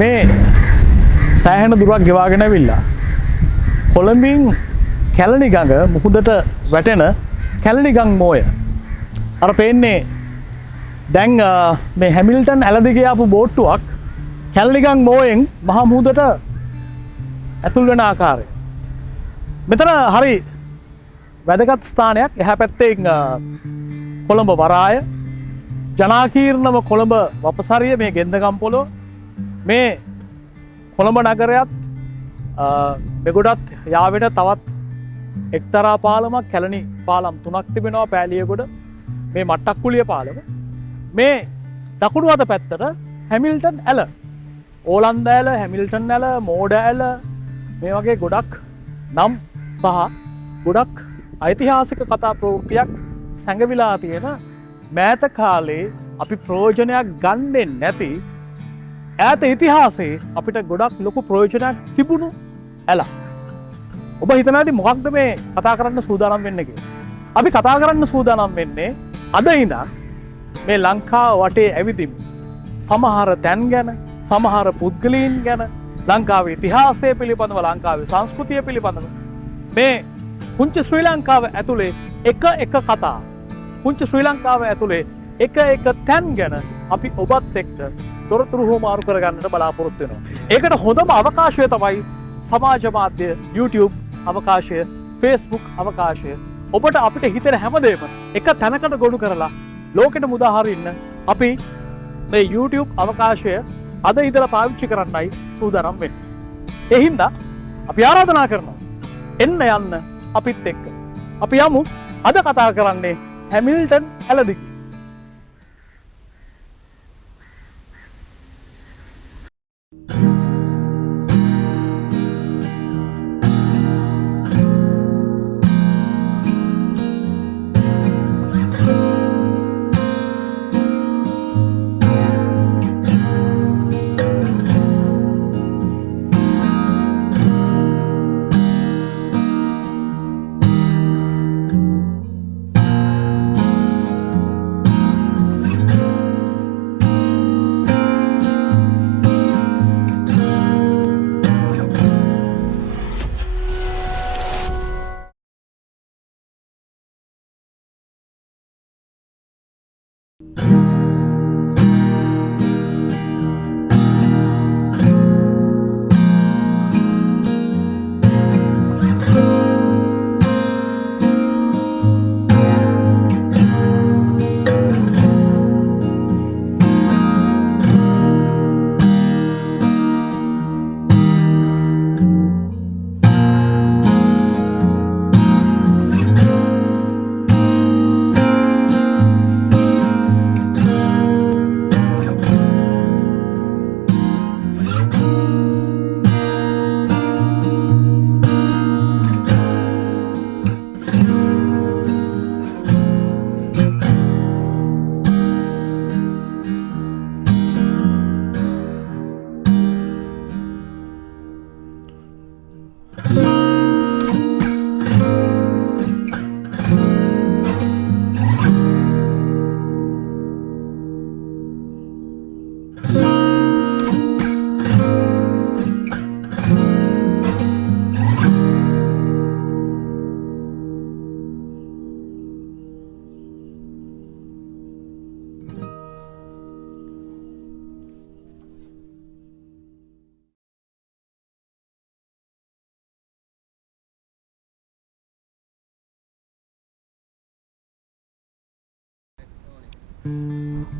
මේ සෑහෙන දුරක් ගෙවාගෙන ඇවිල්ලා කොළඹින් කැලණි ගඟ මුහුදට වැටෙන කැලණි ගඟ මෝය අර පේන්නේ දැන් මේ හැමිල්ටන් ඇල දිගේ ආපු බෝට්ටුවක් කැලණි ගඟ මෝයෙන් මහා මුහුදට ඇතුල් වෙන ආකාරය. මෙතන හරි වැදගත් ස්ථානයක්. එහා පැත්තේ කොළඹ වරාය, ජනාකීර්ණම කොළඹ වපසරිය, මේ ගෙන්දගම් පොළොව, මේ කොළඹ නගරයත් මෙගොඩත් යාවෙන තවත් එක්තරා පාලමක්, කැලණි පාලම් 3ක් තිබෙනවා. පෑලියගොඩ, මේ මට්ටක්කුලිය පාලම, මේ දකුණු අත පැත්තට හැමිල්ටන් ඇල, ඕලන්ද ඇල, හැමිල්ටන් ඇල, මෝඩ ඇල, මේ වගේ ගොඩක් නම් සහ ගොඩක් ඓතිහාසික කතා ප්‍රවෘත්තියක් සැඟවිලා තියෙන, මෑත කාලේ අපි ප්‍රයෝජනයක් ගන්නෙ නැති ඈත ඉතිහාසයේ අපිට ගොඩක් ලොකු ප්‍රයෝජනයක් තිබුණු ඇලක්. ඔබ හිතනවා ඉතින් මොකක්ද මේ කතා කරන්න සූදානම් වෙන්නේ කියලා? අපි කතා කරන්න සූදානම් වෙන්නේ අද ඉඳන් මේ ලංකාව වටේ ඇවිදිමු. සමහර තැන් ගැන, සමහර පුද්ගලයන් ගැන, ලංකාවේ ඉතිහාසය පිළිබඳව, ලංකාවේ සංස්කෘතිය පිළිබඳව, මේ පුංචි ශ්‍රී ලංකාව ඇතුලේ එක කතා, පුංචි ශ්‍රී ලංකාව ඇතුලේ එක තැන් ගැන අපි ඔබත් එක්ක තොරතුරු හොමාරු කරගන්නට බලාපොරොත්තු වෙනවා. ඒකට හොඳම අවකාශය තමයි සමාජ මාධ්‍ය, YouTube අවකාශය, Facebook අවකාශය. ඔබට අපිට හිතෙන හැමදේම එක තැනකට ගොනු කරලා ලෝකෙට මුදා හරින්න අපි මේ YouTube අවකාශය අද ඉඳලා පාවිච්චි කරන්නයි සූදානම් වෙන්නේ. ඒ හින්දා අපි ආරාධනා කරනවා එන්න යන්න අපිත් එක්ක. අපි යමු අද කතා කරන්නේ හැමිල්ටන් ඇල දිගේ.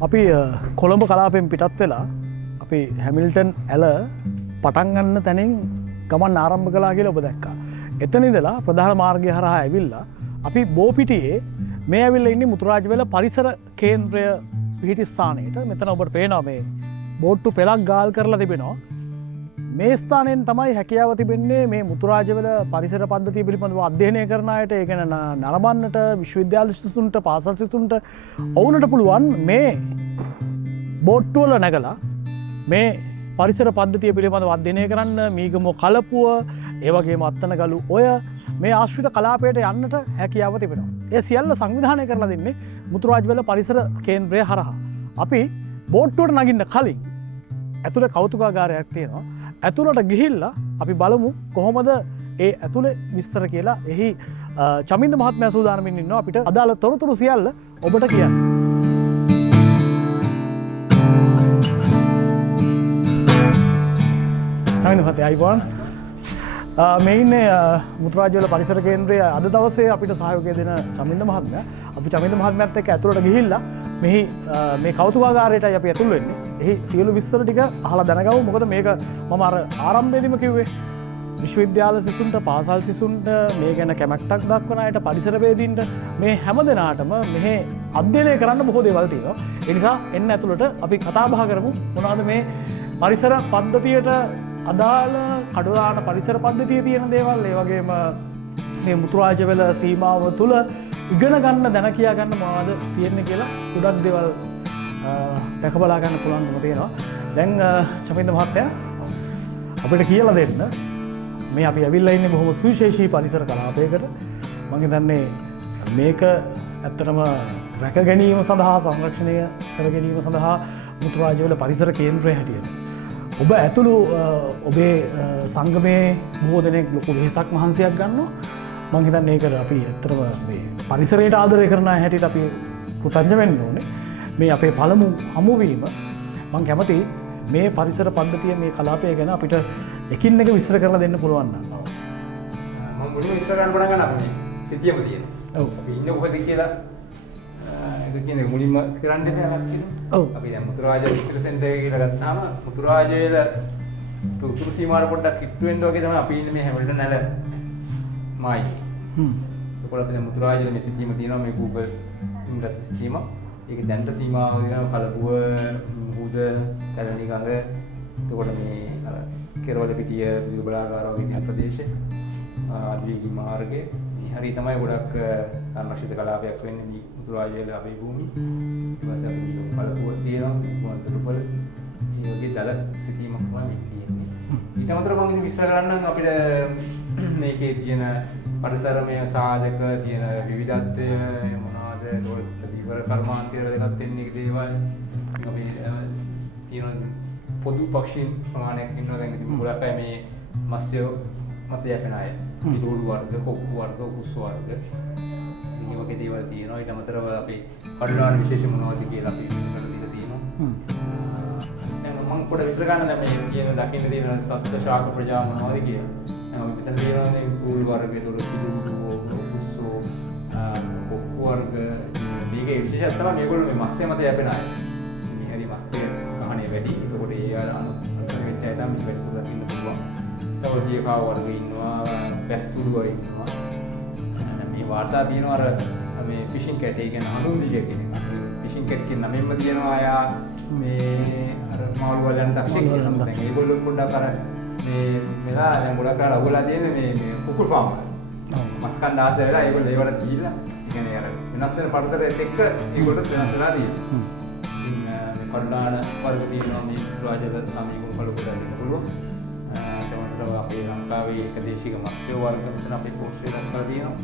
අපි කොළඹ කලාපෙන් පිටත් වෙලා අපි හැමිල්ටන් ඇල පටන් ගන්න තැනින් ගමන් ආරම්භ කළා කියලා ඔබ දැක්කා. එතන ඉඳලා ප්‍රධාන මාර්ගය හරහා ඇවිල්ලා අපි බෝපිටියේ මේ ඇවිල්ලා ඉන්නේ මුතුරාජවැල පරිසර කේන්ද්‍රය පිහිටි ස්ථානයට. මෙතන ඔබට පේනවා මේ බෝට්ටු පෙළක් ගාල් කරලා තිබෙනවා. මේ ස්ථානයෙන් තමයි හැකියාව තිබෙන්නේ මේ මුතුරාජවැල පරිසර පද්ධතිය පිළිබඳව අධ්‍යයනය කරන අයට, ඒ කියන්නේ නරඹන්නට, විශ්වවිද්‍යාල සිසුන්ට, පාසල් සිසුන්ට ඔවුන්ට පුළුවන් මේ බෝට්ටු වල නැගලා මේ පරිසර පද්ධතිය පිළිබඳව අධ්‍යයනය කරන්න. මීගම කලපුව, ඒ වගේම අත්තනගලු ඔය මේ ආශ්‍රිත කලාපයට යන්නට හැකියාව තිබෙනවා. ඒ සියල්ල සංවිධානය කරලා දෙන්නේ මුතුරාජවැල පරිසර කේන්ද්‍රය හරහා. අපි බෝට්ටුවට නගින්න කලින් ඇතුළේ කෞතුකාගාරයක් තියෙනවා. ඇතුළට ගිහිල්ලා අපි බලමු කොහොමද ඒ ඇතුළේ විස්තර කියලා. එහි චමින්ද මහත්මයා සූදානමින් ඉන්නවා අපිට අදාළ තොරතුරු සියල්ල ඔබට කියන්න. චමින්ද මහත්මයා අයිබෝන්. මේ ඉන්නේ මුතුරාජවල පරිසර කේන්ද්‍රයේ අද දවසේ අපිට සහයෝගය දෙන චමින්ද මහත්මයා. අපි චමින්ද මහත්මයාත් එක්ක ඇතුළට ගිහිල්ලා මෙහි මේ කෞතුකාගාරයටයි අපි ඇතුල් වෙන්නේ. එහි සියලු විස්තර ටික අහලා දැනගමු. මොකද මේක මම අර ආරම්භයේදීම කිව්වේ විශ්වවිද්‍යාල සිසුන්ට, පාසල් සිසුන්ට, මේ ගැන කැමැත්තක් දක්වන අයට, පරිසරවේදීන්ට මේ හැම දෙනාටම මෙහි අධ්‍යයනය කරන්න බොහෝ දේවල් තියෙනවා. ඒ නිසා එන්න ඇතුළට අපි කතා බහ කරමු. මොනවද මේ පරිසර පද්ධතියට අදාළ කඩුලාන පරිසර පද්ධතියේ තියෙන දේවල්, ඒ වගේම මේ මුතුරාජවල සීමාව තුළ ඉගෙන ගන්න, දැන කියා ගන්න මොනවද තියෙන්නේ කියලා ගොඩක් දේවල් දැක බලා ගන්න පුළුවන්කම තියෙනවා. දැන් චමින්ද මහත්තයා අපිට කියලා දෙන්න මේ අපි ඇවිල්ලා ඉන්නේ බොහොම සුවිශේෂී පරිසර කලාපයකට. මම හිතන්නේ මේක ඇත්තටම රැක ගැනීම සඳහා, සංරක්ෂණය කර ගැනීම සඳහා මුතුරාජවල පරිසර කේන්ද්‍රය හැටියට ඔබ ඇතුළු ඔබේ සංගමයේ බොහෝ දෙනෙක් ලොකු වෙහෙසක් මහන්සියක් ගන්නවා. මම හිතන්නේ ඒකට අපි ඇත්තටම මේ පරිසරයට ආදරය කරන හැටියට අපි කෘතඥ වෙන්න ඕනේ. මේ අපේ පළමු හමුවීම මම කැමති මේ පරිසර පද්ධතිය, මේ කලාපය ගැන අපිට එකින් එක විස්තර කරලා දෙන්න පුළුවන් නම්. මම මුලින්ම විස්තර කරන්න පටන් ගන්න අපි සිටියම තියෙනවා. ඔව්. අපි ඉන්නේ කොහෙද කියලා ඒක කියන්නේ මුලින්ම කරන්න දෙයක් තියෙනවා. ඔව්. අපි දැන් මුතුරාජ විස්තර සෙන්ටර් එක කියලා ගත්තාම මුතුරාජයේ උතුරු සීමාවට පොඩ්ඩක් කිට්ටු වෙන්න වගේ තමයි අපි ඉන්නේ මේ හැමිල්ටන් නැල මායි. ඒකවල අපි දැන් මුතුරාජයේ මේ සිටියම තියෙනවා, මේ Google ඉංග්‍රීසි සිටියම. ඒක දැන්ට සීමාව වෙනවා කලපුව, මුහුද, කැලණි ගඟ. එතකොට මේ අර කෙරවල පිටිය විදුලි බලාගාර වගේ ප්‍රදේශේ, ආදිවි මාර්ගයේ මේ හරි තමයි ගොඩක් සංරක්ෂිත කලාපයක් වෙන්නේ මේ මුතුරාජයේ අභය භූමි. ඊපස්සේ අපි කලපුව තියෙනවා, වතුරුපල. මේ වගේ දල සිටීමක් තමයි මේ තියෙන්නේ. ඊට අමතරව මම ඉතින් විස්තර කරන්නම් අපිට මේකේ තියෙන පරිසරමය සාධක, තියෙන විවිධත්වය මොනවාද, ඉවර කර්මාන්තය දෙකක් දෙන්නේ දේවල්. අපි තියෙන පොදු පක්ෂීන් ප්‍රමාණයක් ඉන්නවා. දැන් ඉතින් ගොඩක් අය මේ මත්ස්‍ය මත යැපෙන අය, පිටුළු වර්ග, කොක්කු වර්ග, කුස් වර්ග, මේ වගේ දේවල් තියෙනවා. ඊට අමතරව අපි කඩුලාන විශේෂ මොනවද කියලා අපි කරලා දීලා තියෙනවා. දැන් මම පොඩ්ඩක් විස්තර ගන්න දැන් මේ කියන දකින්න තියෙන සත්ත්ව ශාක ප්‍රජා මොනවද කියලා. දැන් අපි මෙතන තියෙනවා මේ කුළු වර්ග, පිටුළු, කුස්සෝ, කොක්කු වර්ග. මේකේ විශේෂත්වය තමයි මේගොල්ලෝ මේ මත්ස්‍ය මත යැපෙන අය. මේ හරි මත්ස්‍ය කහණේ වැඩි. ඒකෝට ඒ අය අනුත් වෙච්ච අය තමයි මේක වැඩි දකින්න පුළුවන්. තවදී කාව වර්ග ඉන්නවා, පැස්තුළු වර්ග ඉන්නවා. මේ වාර්තා තියෙනවා අර මේ ෆිෂින් කැට්, ඒ කියන්නේ හඳුන්දිය කියන එක. ෆිෂින් කැට් කියන නමෙන්ම තියෙනවා අය මේ අර මාළු වල යන තක්ෂේ කියනවා. දැන් ඒගොල්ලෝ පොඩ්ඩක් අර මේ මෙලා දැන් ගොඩක් අර අහුවලා තියෙන්නේ මේ කුකුල් ෆාම් වල. මස් කන්න ආස වෙලා ඒගොල්ලෝ ඒවට දීලා කියන්නේ අර වෙනස් වෙන පරිසරයත් එක්ක ඒගොල්ලෝ වෙනස් වෙලා තියෙනවා. ඉතින් මේ කඩුලාන වර්ග තියෙනවා, මේ මුතුරාජල සමීකුණු කලුකුඩ වෙන්න පුළුවන්. තමතරව අපේ ලංකාවේ ඒකදේශික මත්ස්‍ය වර්ග මෙතන අපේ පෝෂණය දක්වලා තියෙනවා.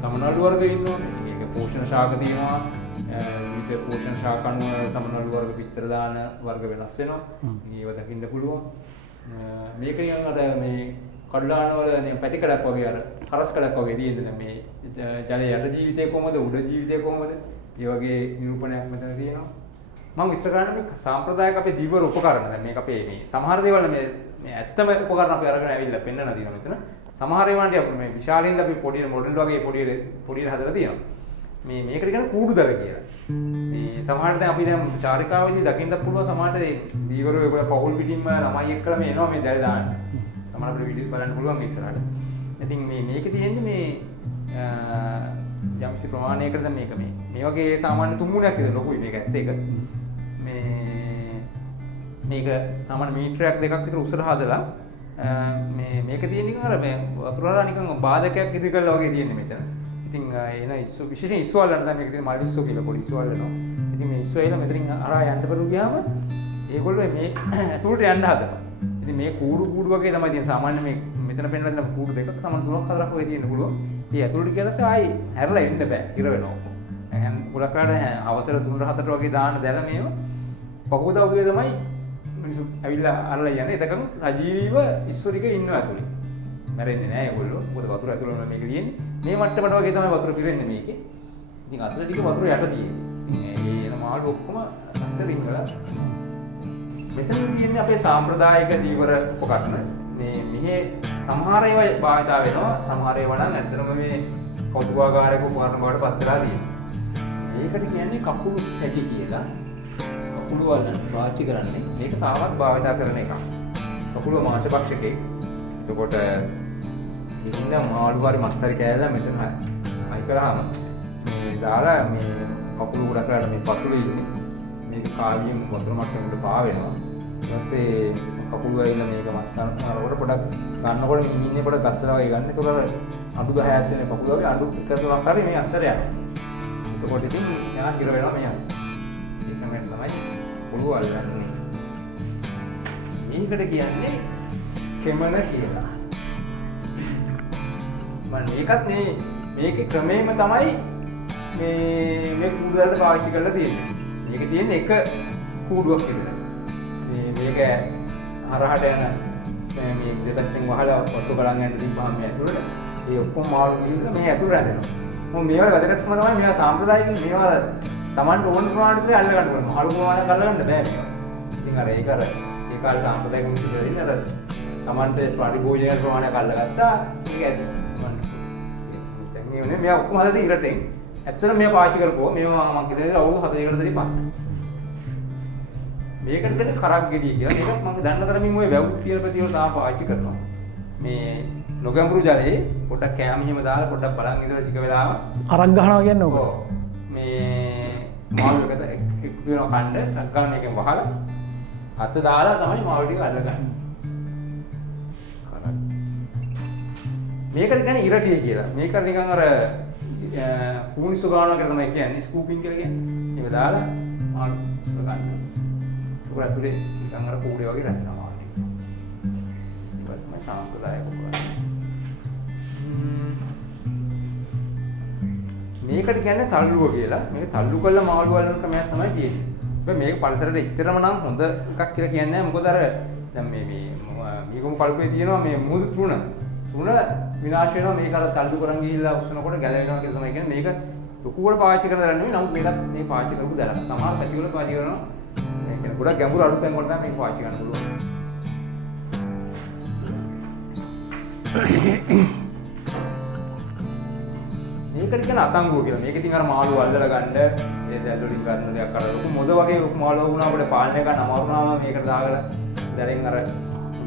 සමනළු වර්ග ඉන්නවා. මේක පෝෂණ ශාක තියෙනවා. විවිධ පෝෂණ ශාක අනුව සමනළු වර්ග පිටර දාන වර්ග වෙනස් වෙනවා. මේව දකින්න පුළුවන්. මේක නිකන් අර මේ කඩුලාන වල පැතිකඩක් වගේ, අර හරස් කඩක් වගේ තියෙන. දැන් මේ ජලයේ යට ජීවිතය කොහමද, උඩ ජීවිතය කොහමද, ඒ වගේ නිරූපණයක් මෙතන තියෙනවා. මම විස්තර කරන්නේ මේ සාම්ප්‍රදායික අපේ දීවර උපකරණ. දැන් මේක අපේ මේ සමහර දේවල් මේ ඇත්තම උපකරණ අපි අරගෙන ඇවිල්ලා පෙන්නන තියෙනවා මෙතන. සමහර ඒවාට අපි මේ විශාලින්ද අපි පොඩි මොඩල් වගේ පොඩි හදලා තියෙනවා. මේකට කියන කූඩුදල කියලා. මේ සමහරට දැන් අපි දැන් චාරිකාවේදී දකින්නත් පුළුවන් සමහරට දීවර ඒගොල්ලෝ පවුල් පිටින්ම ළමයි එක්කලා මේ එනවා මේ දැල් දාන්න. සමහර අපිට වීඩියෝ බලන්න පුළුවන් මේ ඉස්සරහට. ඉතින් මේකේ තියෙන්නේ මේ යම්සි ප්‍රමාණයකට දැන් මේ වගේ සාමාන්‍ය තුමුණක් විතර ලොකුයි මේක ඇත්ත එක. මේක සාමාන්‍ය මීටරයක් දෙකක් විතර උසට හදලා මේක තියෙන නිකන් අර මේ වතුරලා නිකන් බාධකයක් ඉදිරි කරලා වගේ තියෙන්නේ මෙතන. ඉතින් එන විශේෂයෙන් ඉස්සුවල් වලට තමයි මේක තියෙන මල් ඉස්සුව කියලා පොඩි ඉස්සුවල් වෙනවා. ඉතින් මේ ඉස්සුව එලා මෙතනින් අරා යන්න බැරුව ගියාම ඒගොල්ලෝ මේ ඇතුළට යන්න හදනවා. ඉතින් මේ කූඩු වගේ තමයි තියෙන. සාමාන්‍ය මේ මෙතන පෙන්නලා තියෙන කූඩු දෙකක් සමාන 3ක් 4ක් වගේ තියෙන්න පුළුවන්. මේ ඇතුළට ගියලා ආයි හැරලා එන්න බෑ. ඉර වෙනවා. ගොඩක් වෙලාවට අවසර 3-4 වගේ දාන්න දැල මේව පහුවදා වගේ තමයි මිනිස්සු ඇවිල්ලා අරලා යන්නේ. එතකන් සජීවීව ඉස්සොරික ඉන්නවා ඇතුලේ. මැරෙන්නේ නැහැ ඒගොල්ලෝ. මොකද වතුර ඇතුළේ මේක තියෙන්නේ. මේ මට්ටමට වගේ තමයි වතුර පිරෙන්නේ මේකේ. ඉතින් අසල ටික වතුර යට තියෙන්නේ. ඉතින් මේ එන මාළු ඔක්කොම අස්සර ඉංගලා. මෙතන තියෙන්නේ අපේ සාම්ප්‍රදායික දීවර උපකරණ. මෙහි සමහර ඒවා භාවිතා වෙනවා. සමහර ඒවා නම් ඇත්තටම මේ කෞතුකාගාරයක උපකරණ බවට පත් වෙලා තියෙනවා. මේකට කියන්නේ කකුළු තැටි කියලා. කකුළු වලට පාවිච්චි කරන්නේ. මේක තාමත් භාවිතා කරන එකක්. කකුළු මාංශභක්ෂකෙක්. එතකොට ඉතින් මාළු හරි මස් හරි කෑල්ල මෙතන අයි කරාම මේ දාලා මේ කකුළු ගොඩක් කරලා මේ පතුලේ ඉන්නේ. මේක කාවියෙන් වතුර මට්ටමකට පා වෙනවා. ඊට පස්සේ කකුළු ඇවිල්ලා මේක මස් කරනකොට පොඩක් ගන්නකොට ඉන්නේ පොඩක් ගස්සලා වගේ ගන්න. ඒතකොට අඬු 10 ඇස් දෙන කකුළු වගේ අඬු එක තුනක් හරි මේ අස්සර යනවා. එතකොට ඉතින් යා කිර වෙනවා මේ අස්ස. ඒක තමයි පොළු අල්ලන්නේ. මේකට කියන්නේ කෙමන කියලා. මම මේකත් මේකේ ක්‍රමෙම තමයි මේ කූඩුවලට පාවිච්චි කරලා තියෙන්නේ. මේක තියෙන්නේ එක කූඩුවක් විතර. මේක හරහට යන මේ දෙපැත්තෙන් වහලා ඔට්ටු බලන් යන්න දීපහම මේ ඇතුළට ඒ ඔක්කොම මාළු ගිහිල්ලා මේ ඇතුළට ඇදෙනවා. මොකද මේවල වැදගත්කම තමයි මේවා සාම්ප්‍රදායික මේවා Tamanට ඕන ප්‍රමාණයට අල්ල ගන්න ඕන. මාළු ප්‍රමාණයක් අල්ල ගන්න බෑ මේවා. ඉතින් අර ඒක ඒ කාලේ සාම්ප්‍රදායික මිනිස්සු දෙන්නේ අර Tamanට පරිභෝජන ප්‍රමාණයක් අල්ලගත්තා. ඒක ඇත්ත. මම මේ ඔක්කොම හදලා ඉරටෙන්. ඇත්තට මේ පාවිච්චි කරපුවා මේවා මම කියන්නේ අවුරුදු 7කට දෙරි පහ. මේකට කියන්නේ කරක් ගෙඩිය කියලා. මේක මම දන්න තරමින් ওই වැව් කියලා ප්‍රතිවල තාම පාවිච්චි කරනවා. මේ නොගැඹුරු ජලයේ පොඩක් කෑම හිම දාලා පොඩක් බලන් ඉඳලා ටික වෙලාවක් කරක් ගහනවා කියන්නේ ඕක. මේ මාළු එකට එකතු වෙන කණ්ඩ ටක් ගන්න එකෙන් වහලා අත දාලා තමයි මාළු ටික අල්ලගන්නේ. කරක්. මේකට කියන්නේ ඉරටිය කියලා. මේක නිකන් අර කුණිසු ගන්නවා කියලා තමයි කියන්නේ ස්කූපින් කියලා කියන්නේ. ඒක දාලා මාළු ඉස්සර ගන්න. ඒක ඇතුලේ නිකන් අර කූඩේ වගේ රැඳෙනවා මාළු ටික. ඒක තමයි සාම්ප්‍රදායික උපකරණ. මේකට කියන්නේ තල්ලුව කියලා. මේක තල්ලු කරලා මාළු වලන ක්‍රමයක් තමයි තියෙන්නේ. හැබැයි මේක පරිසරයට එච්චරම නම් හොඳ එකක් කියලා කියන්නේ නැහැ. මොකද අර දැන් මේ මීගොමු කල්පේ තියෙනවා මේ මුදු තුන විනාශ වෙනවා. මේක අර තල්ලු කරන් ගිහිල්ලා උස්සනකොට ගැලවෙනවා කියලා තමයි කියන්නේ. මේක ලොකුවට පාවිච්චි කරලා නෙමෙයි. නමුත් මේකත් මේ පාවිච්චි කරපු දැලක්. සමහර පැතිවල පාවිච්චි කරනවා. මේ කියන්නේ ගොඩක් ගැඹුරු අලුත් තැන් වල තමයි මේක පාවිච්චි කරන්න පුළුවන්. මේකට කියන අතංගුව කියලා. මේක ඉතින් අර මාළු අල්ලලා ගන්න ඒ දැල් වලින් ගන්න දෙයක් අර ලොකු මොද වගේ ලොකු මාළු වුණා අපිට පාලනය කරන්න අමාරු වුණාම මේකට දාගලා දැලෙන් අර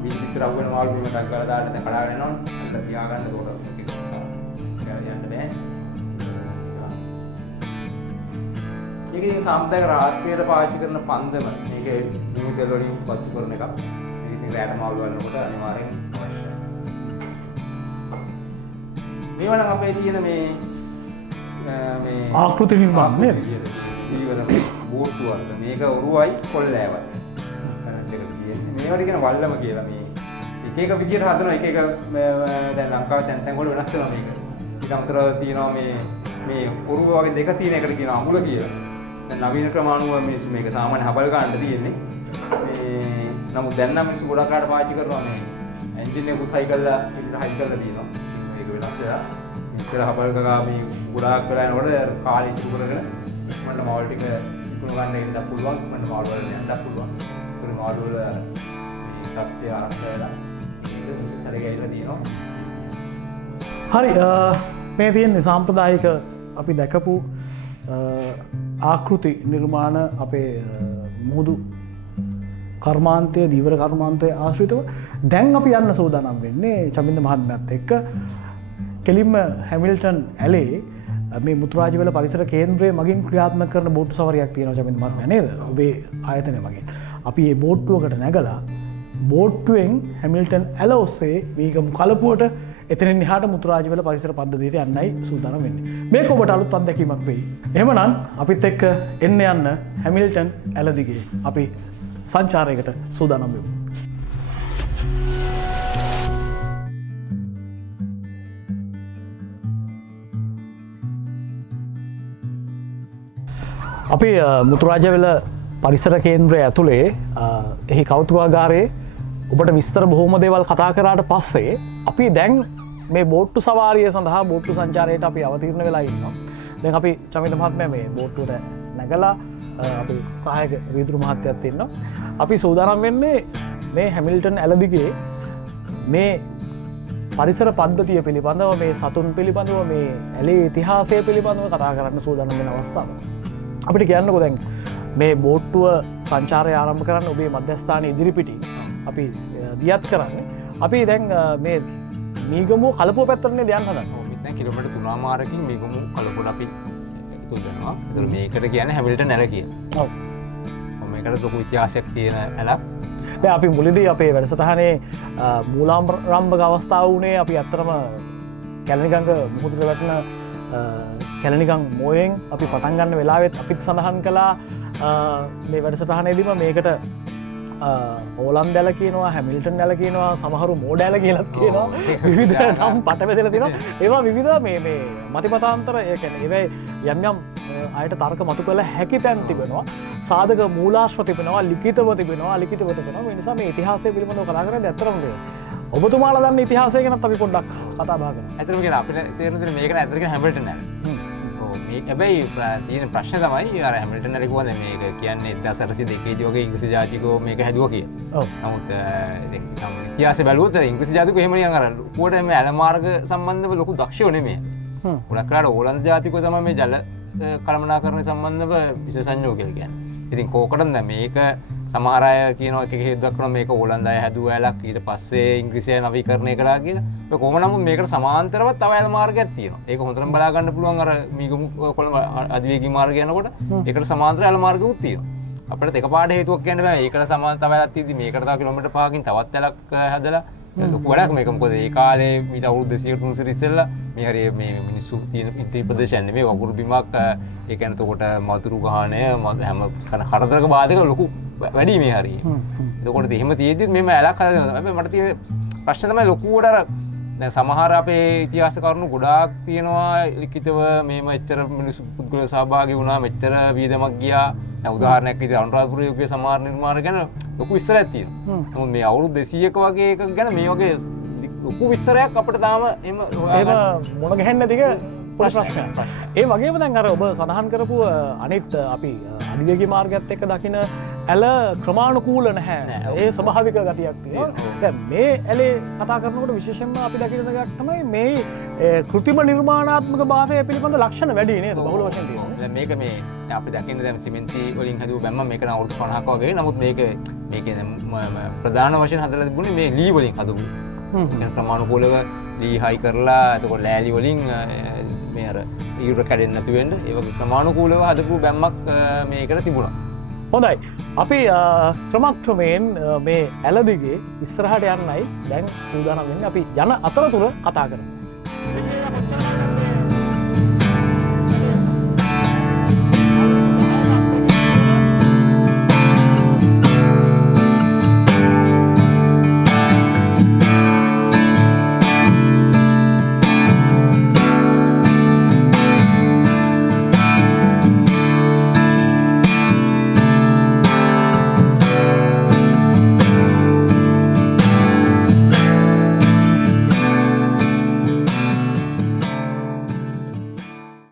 විතර අවුන මාළු බීම ටක් ගාලා දාන්න දැන් කඩාගෙන යනවා. අන්න තියාගන්න ඒකට යන්න බෑ. මේක ඉතින් සාම්ප්‍රදායික රාත්‍රියට පාවිච්චි කරන පන්දම. මේක නිමු තෙල් වලින් පත්තු කරන එකක්. මේක ඉතින් රැට මාළු වලනකොට අනිවාර්යෙන් අවශ්‍යයි. මේවා නම් අපේ තියෙන මේ ආකෘති නිර්මාණ නේද? ඊවල බෝට්ටු වල මේක ඔරුවයි කොල්ලෑවයි. වෙනසකට තියෙන්නේ. මේවට කියන වල්ලම කියලා මේ එක එක විදියට හදනවා එක එක දැන් ලංකාවේ තැන් තැන් වල වෙනස් වෙනවා මේක. ඊට අමතරව තියෙනවා මේ ඔරුව වගේ දෙක තියෙන එකට කියනවා අඟුල කියලා. දැන් නවීන ක්‍රමානුව මිනිස්සු මේක සාමාන්‍ය හබල් ගන්න තියෙන්නේ. මේ නමුත් දැන් නම් මිනිස්සු ගොඩක් කාට පාවිච්චි කරනවා මේ එන්ජින් එක උත් හයි කරලා ඉතින් හයි කරලා තියෙනවා. මේක වෙනස් වෙලා ඉස්සර හබල් ගගා මේ ගොඩාක් වෙලා යනකොට කාලේ ඉතුරු කරගෙන මන්න මාල් ටික ඉක්ුණු ගන්න ඉන්න පුළුවන්. මන්න මාල් වල යන්න පුළුවන්. ඒ මාල් වල මේ තත්ත්වය ආරක්ෂා වෙලා හරි මේ තියෙන්නේ සාම්ප්‍රදායික අපි දැකපු ආකෘති නිර්මාණ අපේ මුහුදු කර්මාන්තය දීවර කර්මාන්තය ආශ්‍රිතව දැන් අපි යන්න සූදානම් වෙන්නේ චමින්ද මහත්මයාත් එක්ක කෙලින්ම හැමිල්ටන් ඇලේ මේ මුතුරාජවැල පරිසර කේන්ද්‍රය මගින් ක්‍රියාත්මක කරන බෝට්ටු සවාරියක් තියෙනවා චමින්ද මහත්මයා නේද? ඔබේ ආයතනය මගින්. අපි මේ බෝට්ටුවකට නැගලා බෝට්ටුවෙන් හැමිල්ටන් ඇල ඔස්සේ මීගමු කලපුවට එතනින් එහාට මුතුරාජවැල පරිසර පද්ධතියට යන්නයි සූදානම් වෙන්නේ. මේක ඔබට අලුත් අත්දැකීමක් වෙයි. එහෙමනම් අපිත් එක්ක එන්න යන්න හැමිල්ටන් ඇල දිගේ අපි සංචාරයකට සූදානම් වෙමු. අපි මුතුරාජවැල පරිසර කේන්ද්‍රය ඇතුළේ එහි කෞතුකාගාරයේ ඔබට විස්තර බොහෝම දේවල් කතා කරාට පස්සේ අපි දැන් මේ බෝට්ටු සවාරිය සඳහා බෝට්ටු සංචාරයට අපි අවතීර්ණ වෙලා ඉන්නවා. දැන් අපි චමිත මහත්මයා මේ බෝට්ටුවට නැගලා අපි සහායක වීදුරු මහත්තයත් ඉන්නවා. අපි සූදානම් වෙන්නේ මේ හැමිල්ටන් ඇලදිගේ මේ පරිසර පද්ධතිය පිළිබඳව මේ සතුන් පිළිබඳව මේ ඇලේ ඉතිහාසය පිළිබඳව කතා කරන්න සූදානම් වෙන අවස්ථාව. අපිට කියන්නකෝ දැන් මේ බෝට්ටුව සංචාරය ආරම්භ කරන්න ඔබේ මධ්‍යස්ථානයේ ඉදිරිපිටි අපි දියත් කරන්නේ. අපි දැන් මේ මීගමුව කලපුව පැත්තටනේ යන්න හදන්නේ. දැන් කිලෝමීටර් 3මාරකින් මීගමුව කලපුවට අපි එකතු වෙනවා. ඒතර මේකට කියන්නේ හැමිල්ටන් ඇල කියලා. ඔව්. මේකට ලොකු ඉතිහාසයක් තියෙන ඇලක්. දැන් අපි මුලදී අපේ වැඩසටහනේ මූලාරම්භක අවස්ථාව වුණේ අපි ඇත්තටම කැලණිගඟ මුහුදට වැටෙන කැලණිගඟ මෝයෙන් අපි පටන් ගන්න වෙලාවෙත් අපිත් සඳහන් කළා මේ වැඩසටහනේදීම මේකට ඕලන්ද ඇල කියනවා හැමිල්ටන් ඇල කියනවා සමහරු මෝඩ ඇල කියලත් කියනවා විවිධ නම් පට බෙදලා තියෙනවා. ඒවා විවිධ මේ මතිමතාන්තර ඒ කියන්නේ ඒවයි යම් යම් අයට තර්ක මතු කළ හැකි තැන් තිබෙනවා. සාධක මූලාශ්‍ර තිබෙනවා, ලිඛිතව තිබෙනවා, අලිඛිතව තිබෙනවා. ඒ නිසා මේ ඉතිහාසය පිළිබඳව කතා කරද්දී ඇත්තටම මේ ඔබතුමාලා දන්න ඉතිහාසය ගැනත් අපි පොඩ්ඩක් කතා බහ කරමු. ඇත්තටම කියලා අපිට තේරුම් දෙන්න මේකට ඇත්තට කියන හැමිල්ටන් ඇල. ඔව් මේ හැබැයි තියෙන ප්‍රශ්නේ තමයි අර හැමිල්ටන් ඇල කිව්වද මේක කියන්නේ 1802 දී වගේ ඉංග්‍රීසි ජාතිකෝ මේක හැදුවා කියලා. ඔව්. නමුත් ඉතිහාසය බැලුවොත් ඉංග්‍රීසි ජාතිකෝ එහෙම නිකන් අර ලොකුවට මේ ඇල මාර්ග සම්බන්ධව ලොකු දක්ෂයෝ නෙමෙයි. ගොඩක් වෙලාවට ඕලන්ද ජාතිකෝ තමයි මේ ජල කළමනාකරණය සම්බන්ධව විශේෂඥයෝ කියලා කියන්නේ. ඉතින් කෝකටද මේක සමහර අය කියනවා එක හේතුවක් කරනවා මේක ඕලන්ද අය හැදුව ඇලක් ඊට පස්සේ ඉංග්‍රීසිය නවීකරණය කළා කියලා. ඒක කොහොම නමුත් මේකට සමාන්තරව තව ඇල මාර්ගයක් තියෙනවා. ඒක හොඳටම බලා ගන්න පුළුවන් අර මීගමු කොළඹ අධිවේගී මාර්ගය යනකොට ඒකට සමාන්තර ඇල මාර්ගකුත් තියෙනවා. අපිට එකපාරට හේතුවක් කියන්න බෑ. ඒකට සමාන්තර තව ඇලක් තියෙද්දි මේකට තව කිලෝමීටර් 5කින් තවත් ඇලක් හැදලා ලොකු වැඩක් මේක. මොකද ඒ කාලේ ඊට අවුරුදු 200 300 ඉස්සෙල්ලා මේ හරිය මේ මිනිස්සු තියෙන ඉති ප්‍රදේශයන් නෙමෙයි වගුරු බිමක් ඒ කියන්නේ එතකොට මතුරු ගහණය හැම කරදරක බාධක ලොකු වැඩි මේ හරිය. එතකොට එහෙම තියෙද්දි මෙහෙම ඇලක් හදලා හැබැයි මට තියෙන ප්‍රශ්න තමයි ලොකුවට අර දැන් සමහර අපේ ඉතිහාස කරුණු ගොඩාක් තියෙනවා ලිඛිතව මේම එච්චර මිනිස්සු පුද්ගල සහභාගී වුණා මෙච්චර වියදමක් ගියා. දැන් උදාහරණයක් විදිහට අනුරාධපුර යුගයේ සමහර නිර්මාණ ගැන ලොකු විස්තරයක් තියෙනවා. නමුත් මේ අවුරුදු 200ක වගේ එකක් ගැන මේ වගේ ලොකු විස්තරයක් අපිට තාම එහෙම මොන ගහන්නේ නැතික ප්‍රශ්නයක්. ඒ වගේම දැන් අර ඔබ සඳහන් කරපු අනිත් අපි අධිවේගී මාර්ගයත් එක්ක දකින ඇල ක්‍රමානුකූල නැහැ. ඒ ස්වභාවික ගතියක් තියෙනවා. දැන් මේ ඇලේ කතා කරනකොට විශේෂයෙන්ම අපි දකින දෙයක් තමයි මේ කෘත්‍රිම නිර්මාණාත්මක භාවය පිළිබඳ ලක්ෂණ වැඩි නේද? බහුල වශයෙන් තියෙනවා. දැන් මේක මේ අපි දකින්න දැන් සිමෙන්ති වලින් හදුව බැම්ම මේක නම් අවුරුදු 50ක වගේ. නමුත් මේකේ ප්‍රධාන වශයෙන් හදලා තිබුණේ මේ ලී වලින් හදපු. ක්‍රමානුකූලව ලී හයි කරලා එතකොට ලෑලි වලින් මේ අර ඊර කැඩෙන්නේ නැති වෙන්න ඒ වගේ ක්‍රමානුකූලව හදපු බැම්මක් මේකට තිබුණා. හොඳයි. අපි ක්‍රමක්‍රමයෙන් මේ ඇලදිගේ ඉස්සරහට යන්නයි දැන් සූදානම් වෙන්නේ. අපි යන අතරතුර කතා කරමු.